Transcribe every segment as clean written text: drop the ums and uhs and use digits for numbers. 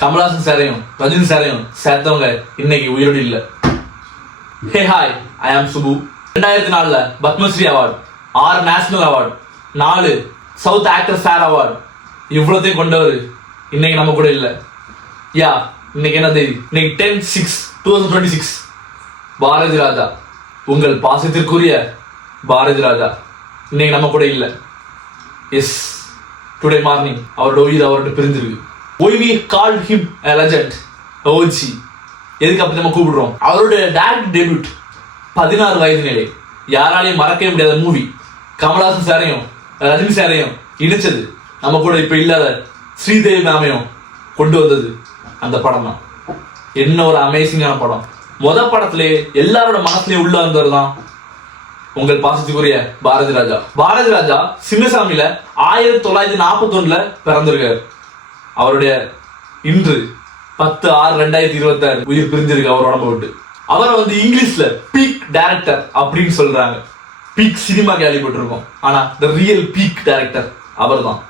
கமலஹாசன் சாரையும் ரஜினி சாரையும் சேர்த்தவங்க இன்னைக்கு உயிரோடு இல்லை. Hey hi, I am Subu. 2004 Padmashri award, 6 national award, 4 south actor fair award, இவ்வளோத்தையும் கொண்டவர் இன்னைக்கு நம்ம கூட இல்லை. யா, இன்னைக்கு என்ன தேதி? இன்னைக்கு 10/6/2026. பாரதி ராஜா, உங்கள் பாசத்திற்குரிய பாரதி ராஜா இன்னைக்கு நம்ம கூட இல்லை. எஸ், டுடே மார்னிங் அவரோட உயிர் அவர்கிட்ட பிரிஞ்சிருக்கு. Why we called him a legend, OG. எதுக்கு அப்படி நம்ம கூப்பிடுறோம்? அவருடைய டைரக்ட் டெபியூட் 16 வயது நிலை, யாராலையும் மறக்கவே முடியாத மூவி. கமலஹாசன் சாரையும் ரஜினி சாரையும் இணைச்சது, நம்ம கூட இப்ப இல்லாத ஸ்ரீதேவி மேமையும் கொண்டு வந்தது அந்த படம் தான். என்ன ஒரு அமேசிங்கான படம். படத்திலே எல்லாரோட மனசுலயும் உள்ள வந்தவர் தான் உங்கள் பாசத்துக்குரிய பாரதி ராஜா. பாரதி ராஜா சின்னசாமியில 1941 பிறந்திருக்காரு. அவருடைய இன்று 10/6/2026 உயிர் பிரிஞ்சிருக்கு அவர் உடம்பு விட்டு. அவரை இங்கிலீஷ்ல பீக் டைரக்டர் அப்படின்னு சொல்றாங்க. பீக் சினிமா கேள்விப்பட்டிருக்கோம், ஆனா த ரியல் பீக் டைரக்டர் அவர் தான்.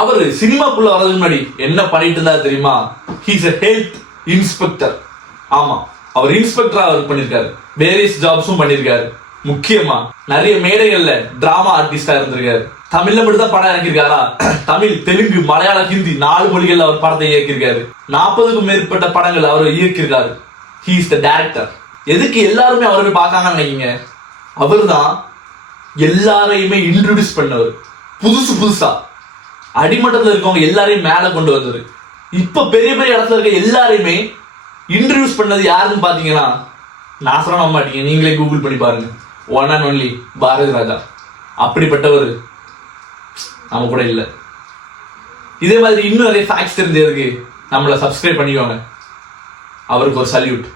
அவரு சினிமாக்குள்ள வர்றதுக்கு முன்னாடி என்ன பண்ணிட்டு இருந்தா தெரியுமா? He's a health inspector. ஆமா, அவர் இன்ஸ்பெக்டரா ஒர்க் பண்ணிருக்காரு. வேரியஸ் ஜாப்ஸும் பண்ணிருக்காரு. முக்கியமா நிறைய மேடைகள்ல டிராமா ஆர்டிஸ்டா இருந்திருக்காரு. தமிழ்ல மட்டும் தான் படம் இறக்கிருக்காரா? தமிழ், தெலுங்கு, மலையாளம், ஹிந்தி 4 மொழிகள்ல அவர் படத்தை இயக்கியிருக்காரு. 40க்கும் மேற்பட்ட படங்கள் அவர் இயக்கியிருக்காரு. He is the director. எதுக்கு எல்லாருமே அவரை பார்க்காங்கன்னு நினைக்கீங்க? அவர் தான் எல்லாரையுமே இன்ட்ரோடியூஸ் பண்ணவர். புதுசா அடிமட்டத்தில் இருக்கவங்க எல்லாரையும் மேல கொண்டு வந்தவர். இப்ப பெரிய பெரிய இடத்துல இருக்க எல்லாரையுமே இன்ட்ரோடியூஸ் பண்ணது யாருன்னு பாத்தீங்கன்னா, நான் சொல்ல நம்ப மாட்டீங்க, நீங்களே கூகுள் பண்ணி பாருங்க. One and only Bharathi Raja. அப்படிப்பட்டவர் நம்ம கூட இல்லை. இதே மாதிரி இன்னும் நிறைய ஃபேக்ட்ஸ் தெரிஞ்சதுக்கு நம்மளை சப்ஸ்கிரைப் பண்ணிக்கோங்க. அவருக்கு ஒரு சல்யூட்.